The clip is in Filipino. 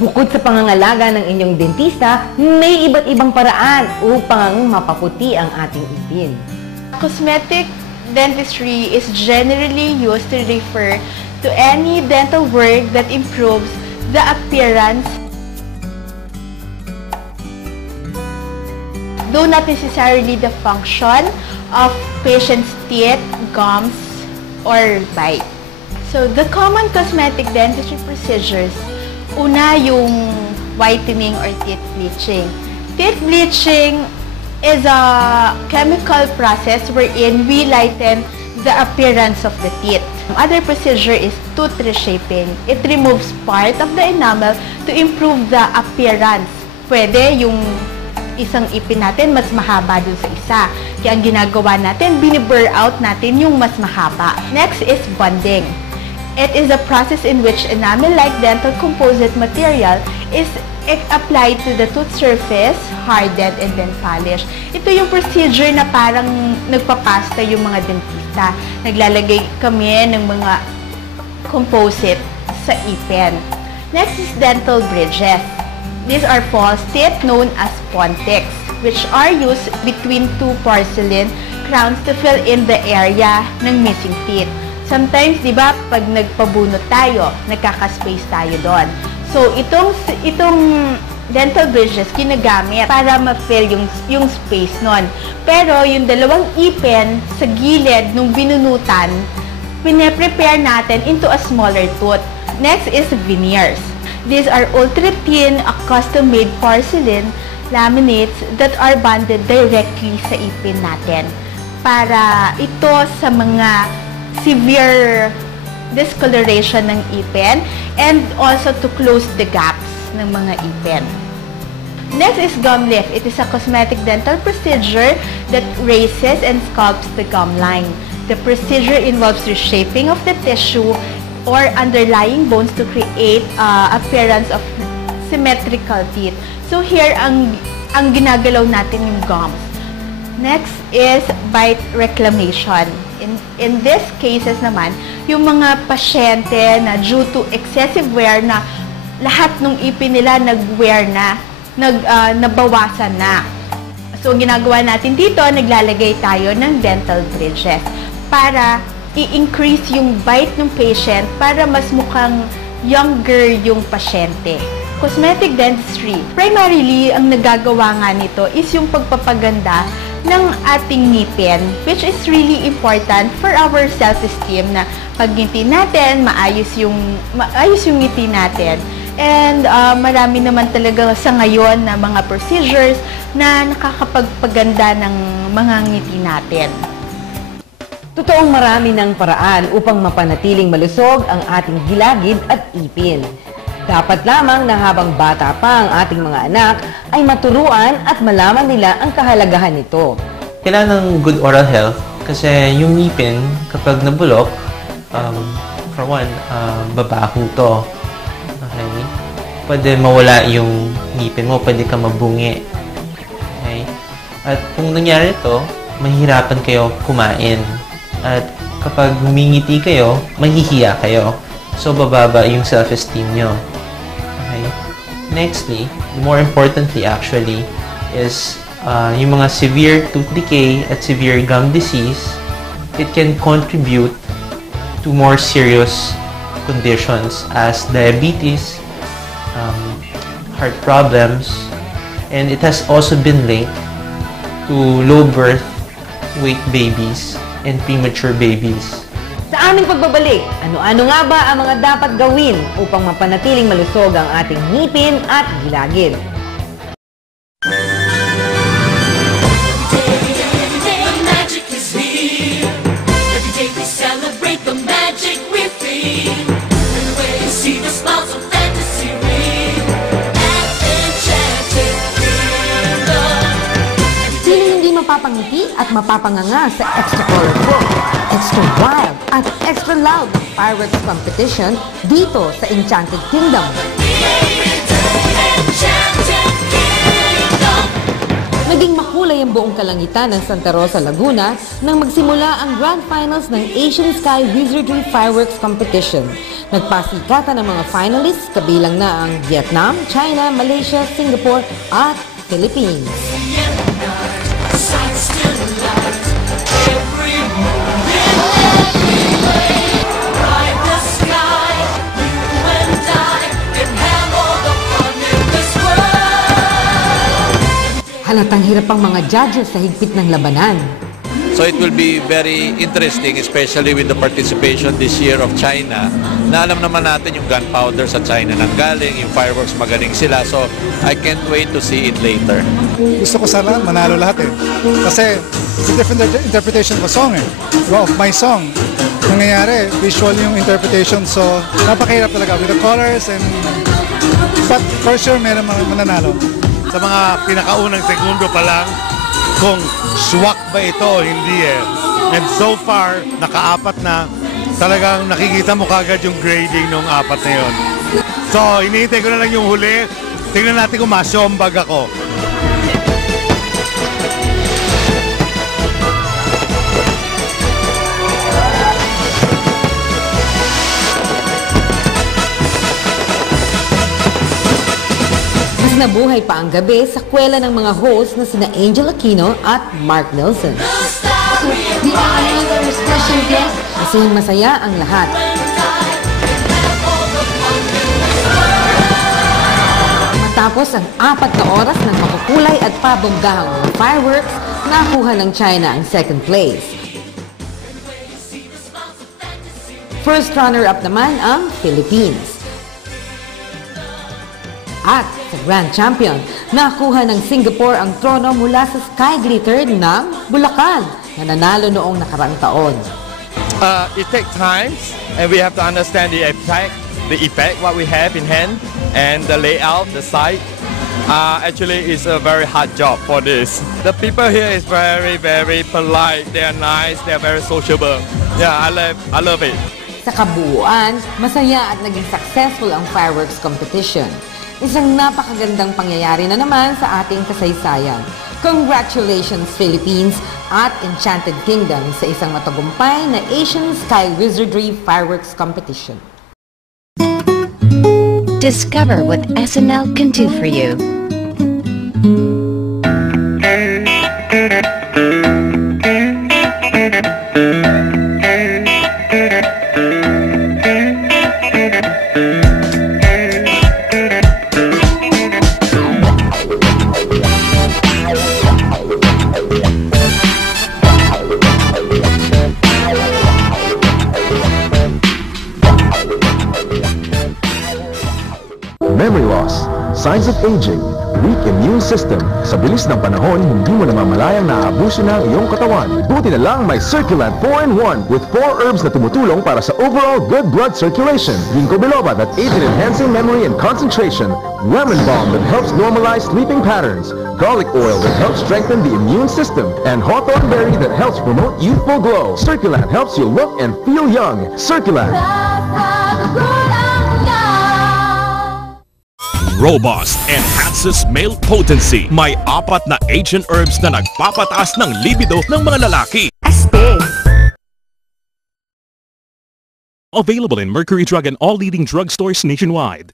Bukod sa pangangalaga ng inyong dentista, may iba't ibang paraan upang mapaputi ang ating ipin. Cosmetic dentistry is generally used to refer to any dental work that improves the appearance, though not necessarily the function, of patient's teeth, gums, or bite. So, the common cosmetic dentistry procedures, una yung whitening or teeth bleaching. Teeth bleaching is a chemical process wherein we lighten the appearance of the teeth. Other procedure is tooth reshaping. It removes part of the enamel to improve the appearance. Pwede yung isang ipin natin mas mahaba dun sa isa. Kaya ang ginagawa natin, binibur out natin yung mas mahaba. Next is bonding. It is a process in which enamel-like dental composite material is applied to the tooth surface, hardened, and then polished. Ito yung procedure na parang nagpapasta yung mga dentista. Naglalagay kami ng mga composite sa ipin. Next is dental bridges. These are false teeth known as pontics, which are used between two porcelain crowns to fill in the area ng missing teeth. Sometimes, di ba, pag nagpabunot tayo, nagkaka-space tayo doon. So, itong dental bridges, ginagamit para ma-fill yung space nun. Pero, yung dalawang ipin sa gilid nung binunutan, pine-prepare natin into a smaller tooth. Next is veneers. These are ultra-thin, custom-made porcelain laminates that are bonded directly sa ipin natin. Para ito sa mga severe discoloration ng ipin and also to close the gaps ng mga ipin. Next is gum lift. It is a cosmetic dental procedure that raises and sculpts the gum line. The procedure involves reshaping of the tissue or underlying bones to create appearance of symmetrical teeth. So here, ang ginagalaw natin yung gums. Next is bite reclamation. In these cases naman, yung mga pasyente na due to excessive wear na lahat ng ipin nila nag-wear na, nabawasan na. So, ginagawa natin dito, naglalagay tayo ng dental bridges para i-increase yung bite ng patient para mas mukhang younger yung pasyente. Cosmetic dentistry, primarily, ang nagagawa nga nito is yung pagpapaganda ng ating ngipin, which is really important for our self-esteem na pag ngiti natin, maayos yung ngiti natin. And marami naman talaga sa ngayon na mga procedures na nakakapagpaganda ng mga ngiti natin. Totoong marami ng paraan upang mapanatiling malusog ang ating gilagid at ipin. Dapat lamang na habang bata pa ang ating mga anak ay maturuan at malaman nila ang kahalagahan nito. Kailangan ng good oral health kasi yung ngipin kapag nabulok, for one, babaho to. Okay? Pwede mawala yung ngipin mo, pwede ka mabungi. Okay? At kung nangyari ito, mahihirapan kayo kumain. At kapag humingiti kayo, mahihiya kayo. So, bababa yung self-esteem nyo. Okay? Nextly, more importantly actually, is yung mga severe tooth decay at severe gum disease, it can contribute to more serious conditions as diabetes, heart problems, and it has also been linked to low birth weight babies and premature babies. Sa aming pagbabalik, ano-ano nga ba ang mga dapat gawin upang mapanatiling malusog ang ating ngipin at gilagid? Mapapangiti at mapapanganga sa extra colorful, extra wild at extra loud fireworks competition dito sa Enchanted Kingdom. Naging makulay ang buong kalangitan ng Santa Rosa, Laguna nang magsimula ang Grand Finals ng Asian Sky Wizardry Fireworks Competition. Nagpasikatan ng mga finalists kabilang na ang Vietnam, China, Malaysia, Singapore at Philippines. Halatang hirap ang mga judges sa higpit ng labanan. So it will be very interesting, especially with the participation this year of China, na alam naman natin yung gunpowder sa China nang galing, yung fireworks magaling sila. So I can't wait to see it later. Gusto ko sana manalo lahat eh. Kasi it's a different interpretation of a song eh. Of my song. Nangyayari, visual yung interpretation. So napakahirap talaga with the colors and... But for sure, meron mananalo. Sa mga pinakaunang segundo pa lang, kung swak ba ito o hindi eh. And so far, nakaapat na, talagang nakikita mo kagad yung grading ng apat na yun. So, iniintay ko na lang yung huli. Tingnan natin kung masyombag ako. Nabuhay pa ang gabi sa kwela ng mga host na sina Angel Aquino at Mark Nelson. Kasing masaya ang lahat. Matapos ang 4 na oras ng makukulay at pabonggahang fireworks, nakuha ng China ang second place. First runner-up naman ang Philippines. At sa Grand Champion, nakuha ng Singapore ang trono mula sa Sky Glitter ng Bulacan na nanalo noong nakarang taon. It takes time and we have to understand the effect what we have in hand and the layout, the site. Actually, it's a very hard job for this. The people here is very, very polite. They are nice. They are very sociable. Yeah, I love it. Sa kabuuan, masaya at naging successful ang fireworks competition. Isang napakagandang pangyayari na naman sa ating kasaysayan. Congratulations Philippines at Enchanted Kingdom sa isang matagumpay na Asian Sky Wizardry Fireworks Competition. Discover what SNL can do for you. Memory loss, signs of aging, weak immune system. Sa bilis ng panahon, hindi mo namamalayang naaabuso na ang iyong katawan. Buti na lang may Circulant 4-in-1 with 4 herbs na tumutulong para sa overall good blood circulation. Ginkgo biloba that aids in enhancing memory and concentration. Lemon balm that helps normalize sleeping patterns. Garlic oil that helps strengthen the immune system. And hawthorn berry that helps promote youthful glow. Circulant helps you look and feel young. Circulant. Robust enhances male potency. May 4 na ancient herbs na nagpapataas ng libido ng mga lalaki. Available in Mercury Drug and all leading drugstores nationwide.